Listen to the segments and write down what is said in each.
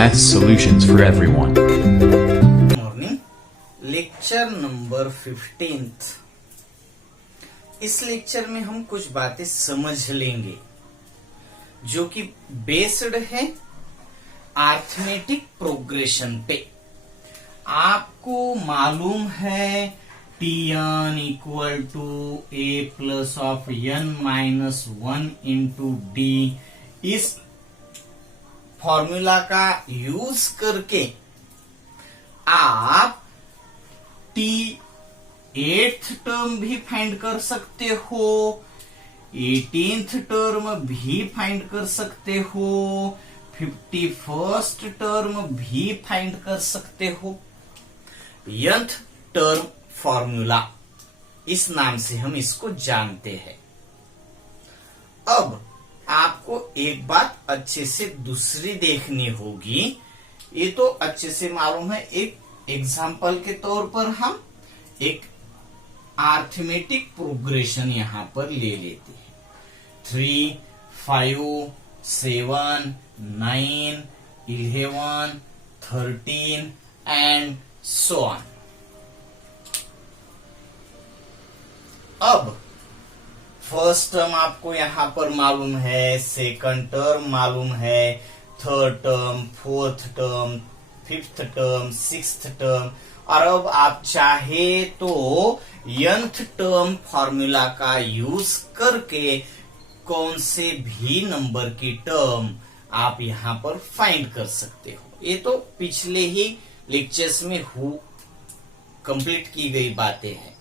Math solutions for everyone. Morning lecture number 15। इस lecture में हम कुछ बातें समझ लेंगे जो कि बेस्ड है अरिथमेटिक प्रोग्रेशन पे। आपको मालूम है Tn equal to a plus of n minus 1 into D. इस फॉर्मूला का यूज करके आप t 8th टर्म भी फाइंड कर सकते हो, 18th टर्म भी फाइंड कर सकते हो, 51st टर्म भी फाइंड कर सकते हो। nth टर्म फॉर्मूला, इस नाम से हम इसको जानते हैं। अब आपको एक बात अच्छे से दूसरी देखनी होगी। ये तो अच्छे से मालूम है, एक एग्जाम्पल के तौर पर हम एक अरिथमेटिक प्रोग्रेशन यहां पर ले लेते हैं। 3, 5, 7, 9, 11, 13 एंड सो ऑन। अब फर्स्ट टर्म आपको यहां पर मालूम है, सेकंड टर्म मालूम है, third term, fourth term, fifth term, sixth term, और अब आप चाहे तो nth टर्म फॉर्मूला का यूज करके कौन से भी नंबर की टर्म आप यहां पर फाइंड कर सकते हो। ये तो पिछले ही लेक्चर्स में कंप्लीट की गई बातें हैं,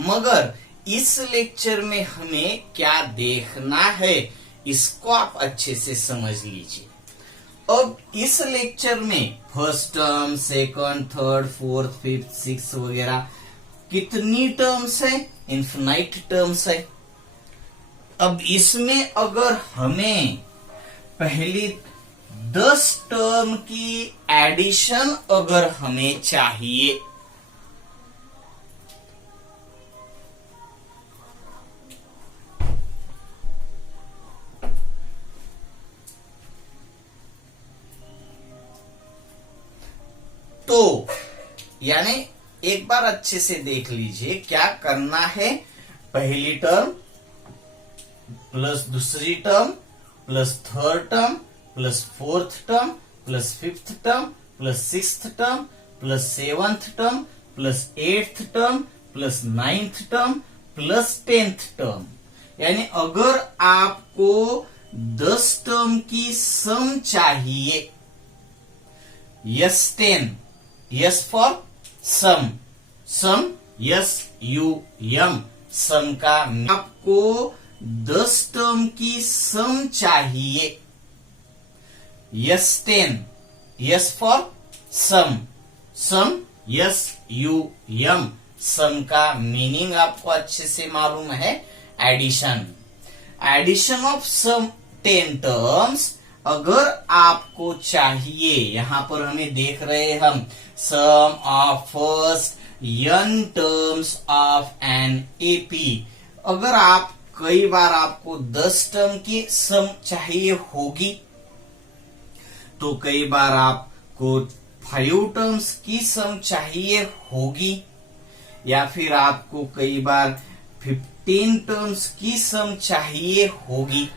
मगर इस लेक्चर में हमें क्या देखना है इसको आप अच्छे से समझ लीजिए। अब इस लेक्चर में first term, second, third, fourth, fifth, six वगैरह कितनी टर्म्स है? इन्फिनाइट टर्म्स है। अब इसमें अगर हमें पहली 10 टर्म की एडिशन अगर हमें चाहिए, तो यानी एक बार अच्छे से देख लीजिए क्या करना है। पहली टर्म प्लस दूसरी term plus third term plus fourth term plus fifth term plus sixth term plus seventh term plus eighth term plus ninth term plus 10th term. यानी अगर आपको 10 टर्म की सम चाहिए, S10, S for sum, sum SUM, sum का आपको 10 term की sum चाहिए। S10, S for sum, sum SUM, sum का मीनिंग आपको अच्छे से मालूम है, addition. Addition of sum 10 terms अगर आपको चाहिए, यहां पर हमें देख रहे हम sum of first n terms of n AP। अगर आप कई बार आपको 10 टर्म की सम चाहिए होगी, तो कई बार आपको 5 टर्म्स की सम चाहिए होगी, या फिर आपको कई बार 15 टर्म्स की सम चाहिए होगी।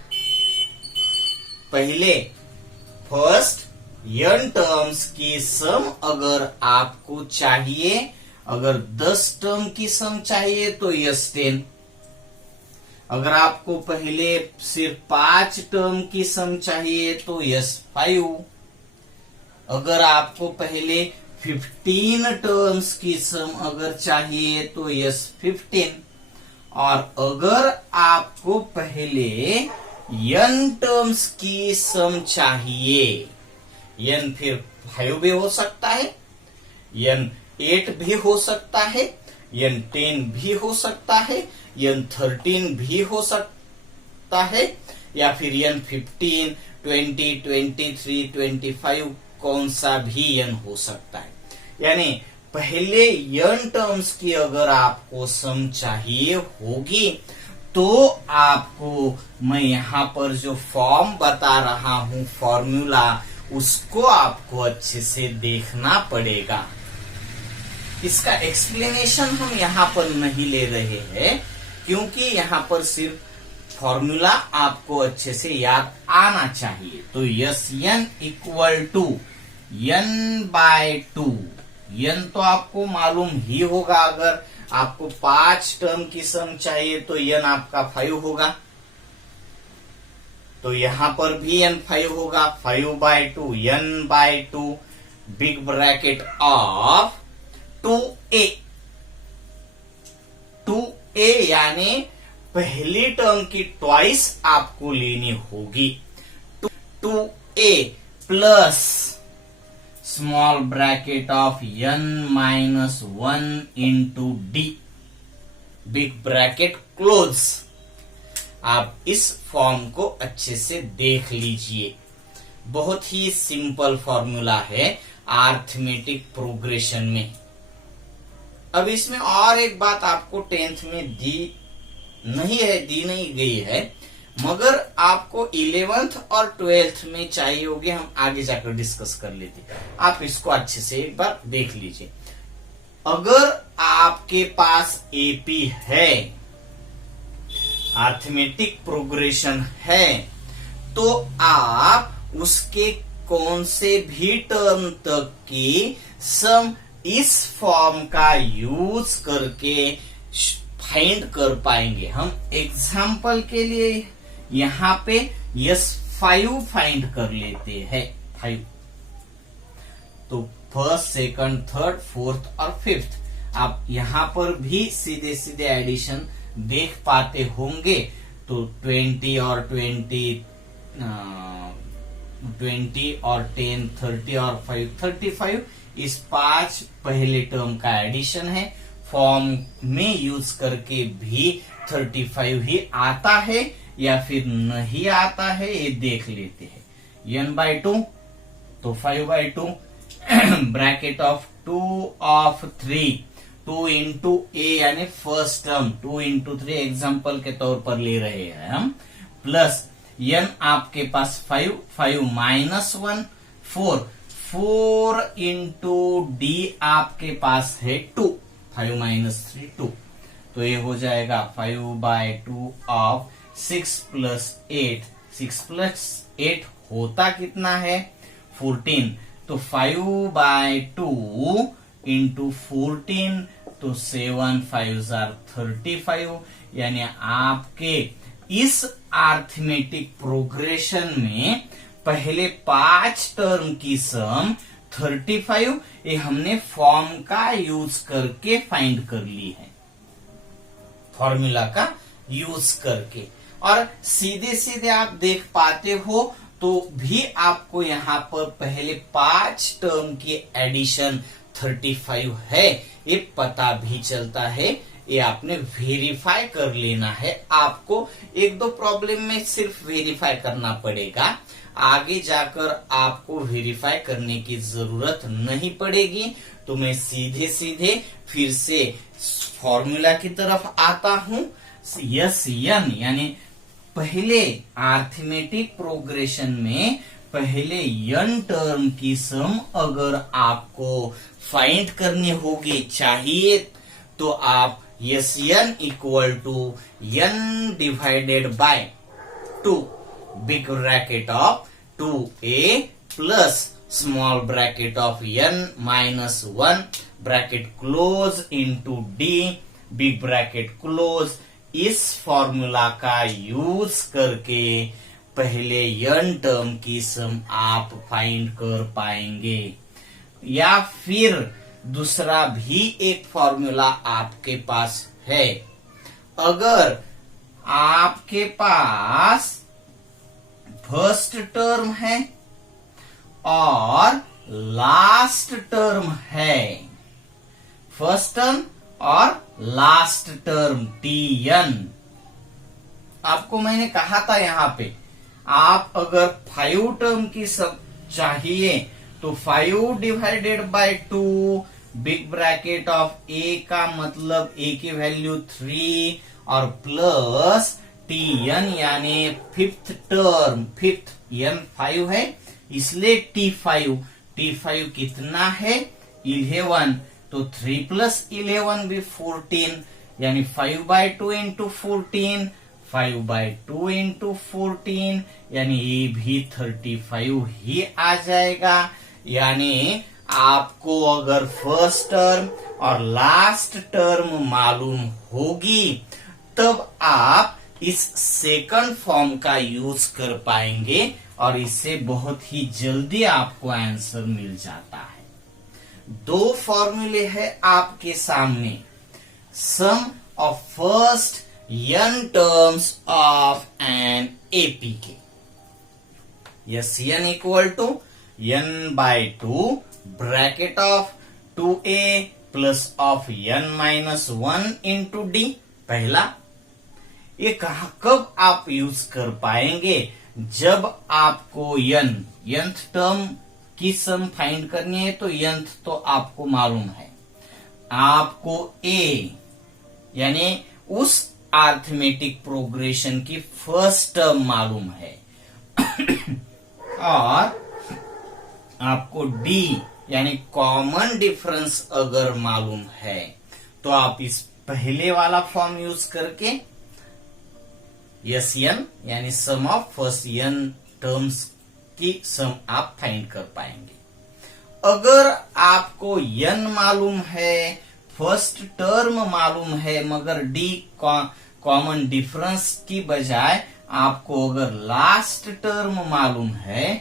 पहले फर्स्ट n टर्म्स की सम अगर आपको चाहिए, अगर 10 टर्म की सम चाहिए तो S10। अगर आपको पहले सिर्फ 5 टर्म की सम चाहिए तो S5। अगर आपको पहले 15 टर्म्स की सम अगर चाहिए तो S15। और अगर आपको पहले n टर्म्स की सम चाहिए, n फिर 5 भी हो सकता है, n 8 भी हो सकता है, n 10 भी हो सकता है, n 13 भी हो सकता है, या फिर n 15, 20, 23, 25 कौन सा भी n हो सकता है। यानी पहले n टर्म्स की अगर आपको सम चाहिए होगी तो आपको मैं यहां पर जो फॉर्म बता रहा हूं फॉर्मूला, उसको आपको अच्छे से देखना पड़ेगा। इसका एक्सप्लेनेशन हम यहाँ पर नहीं ले रहे हैं, क्योंकि यहाँ पर सिर्फ फॉर्मूला आपको अच्छे से याद आना चाहिए। तो S n equal to n/2। n तो आपको मालूम ही होगा, अगर आपको 5 टर्म की सम चाहिए तो n आपका 5 होगा। तो यहां पर भी n 5 होगा, 5/2 n/2 big bracket of 2a। 2a यानी पहली टर्म की ट्वाइस आपको लेनी होगी। 2a plus small bracket of n-1 into d big bracket close. आप इस फॉर्म को अच्छे से देख लीजिए, बहुत ही सिंपल फॉर्मूला है अरिथमेटिक प्रोग्रेशन में। अब इसमें और एक बात आपको 10th में दी नहीं गई है, मगर आपको 11th और 12th में चाहिए होगी, हम आगे जाकर डिस्कस कर लेते। आप इसको अच्छे से एक बार देख लीजिए। अगर आपके पास एपी है, अरिथमेटिक प्रोग्रेशन है, तो आप उसके कौन से भी टर्म तक की सम इस फॉर्म का यूज करके फाइंड कर पाएंगे। हम एग्जाम्पल के लिए यहां पे S5 फाइंड कर लेते हैं। 5 तो फर्स्ट, सेकंड, थर्ड, फोर्थ और फिफ्थ आप यहां पर भी सीधे सीधे एडिशन देख पाते होंगे। तो 20 और 20 और 10, 30 और 5, 35 इस 5 पहले टर्म का एडिशन है। फॉर्म में यूज करके भी 35 ही आता है या फिर नहीं आता है, ये देख लेते हैं। n/2 तो 5/2 bracket of 2 of 3, 2 into a यानी फर्स्ट टर्म, 2 इंटू 3 एग्जाम्पल के तौर पर ले रहे हैं हम, प्लस n आपके पास 5, 5 माइनस 1 4, 4 इंटू d आपके पास है 2, 5 माइनस 3 2, तो ये हो जाएगा 5/2 ऑफ 6 प्लस 8। 6 प्लस 8 होता कितना है 14, तो 5/2 इंटू 14, तो 7 5s are 35। यानी आपके इस अरिथमेटिक प्रोग्रेशन में पहले 5 टर्म की सम 35 ये हमने फॉर्म का यूज करके फाइंड कर ली है, फॉर्मूला का यूज करके। और सीधे सीधे आप देख पाते हो तो भी आपको यहाँ पर पहले 5 टर्म की एडिशन 35 है, ये पता भी चलता है। ये आपने वेरीफाई कर लेना है। आपको एक दो प्रॉब्लम में सिर्फ वेरीफाई करना पड़ेगा, आगे जाकर आपको वेरीफाई करने की जरूरत नहीं पड़ेगी। तो मैं सीधे सीधे फिर से फॉर्मूला की तरफ आता हूं। यस एन यानी पहले अरिथमेटिक प्रोग्रेशन में पहले n टर्म की सम अगर आपको फाइंड करनी होगी चाहिए, तो आप S n equal to n divided by 2 big bracket of 2a plus small bracket of n minus 1 bracket close into d big bracket close, इस फॉर्मूला का यूज करके पहले n टर्म की सम आप फाइंड कर पाएंगे। या फिर दूसरा भी एक फॉर्मूला आपके पास है। अगर आपके पास फर्स्ट टर्म है और लास्ट टर्म है, फर्स्ट टर्म और लास्ट टर्म Tn, आपको मैंने कहा था यहां पे आप अगर 5 टर्म की सब चाहिए तो 5 divided by 2 big bracket of a का मतलब a की वैल्यू 3 और प्लस Tn यानी फिफ्थ टर्म, फिफ्थ n 5 है इसलिए T5 कितना है 11, तो 3 + 11 भी 14 यानी 5/2 इंटू 14, 5/2 इंटू 14 यानी ये भी 35 ही आ जाएगा। यानी आपको अगर फर्स्ट टर्म और लास्ट टर्म मालूम होगी तब आप इस सेकंड फॉर्म का यूज कर पाएंगे और इससे बहुत ही जल्दी आपको आंसर मिल जाता है। दो फॉर्मूले है आपके सामने, sum of first n terms of n APK। Sn equal to n/2 bracket of 2a plus of n-1 into d। पहला, ये कब आप यूज कर पाएंगे, जब आपको nth टर्म की सम फाइंड करनी है तो nth तो आपको मालूम है, आपको a यानी उस अरिथमेटिक प्रोग्रेशन की फर्स्ट टर्म मालूम है और आपको d यानी कॉमन डिफरेंस अगर मालूम है तो आप इस पहले वाला फॉर्म यूज करके Sn यानी सम ऑफ फर्स्ट n टर्म्स की सम आप फाइंड कर पाएंगे। अगर आपको n मालूम है, फर्स्ट टर्म मालूम है, मगर d कॉमन डिफरेंस की बजाय आपको अगर लास्ट टर्म मालूम है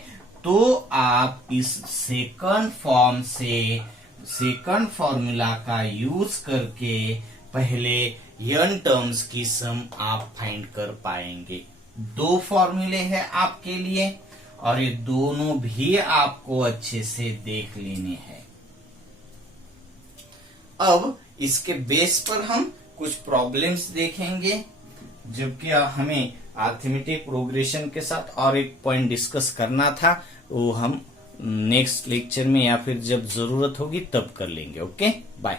तो आप इस सेकंड फॉर्मूला का यूज करके पहले n टर्म्स की सम आप फाइंड कर पाएंगे। दो फॉर्मूले हैं आपके लिए और ये दोनों भी आपको अच्छे से देख लेने हैं। अब इसके बेस पर हम कुछ प्रॉब्लम्स देखेंगे, जबकि हमें अरिथमेटिक प्रोग्रेशन के साथ और एक पॉइंट डिस्कस करना था, वो हम नेक्स्ट लेक्चर में या फिर जब जरूरत होगी तब कर लेंगे। Okay, bye.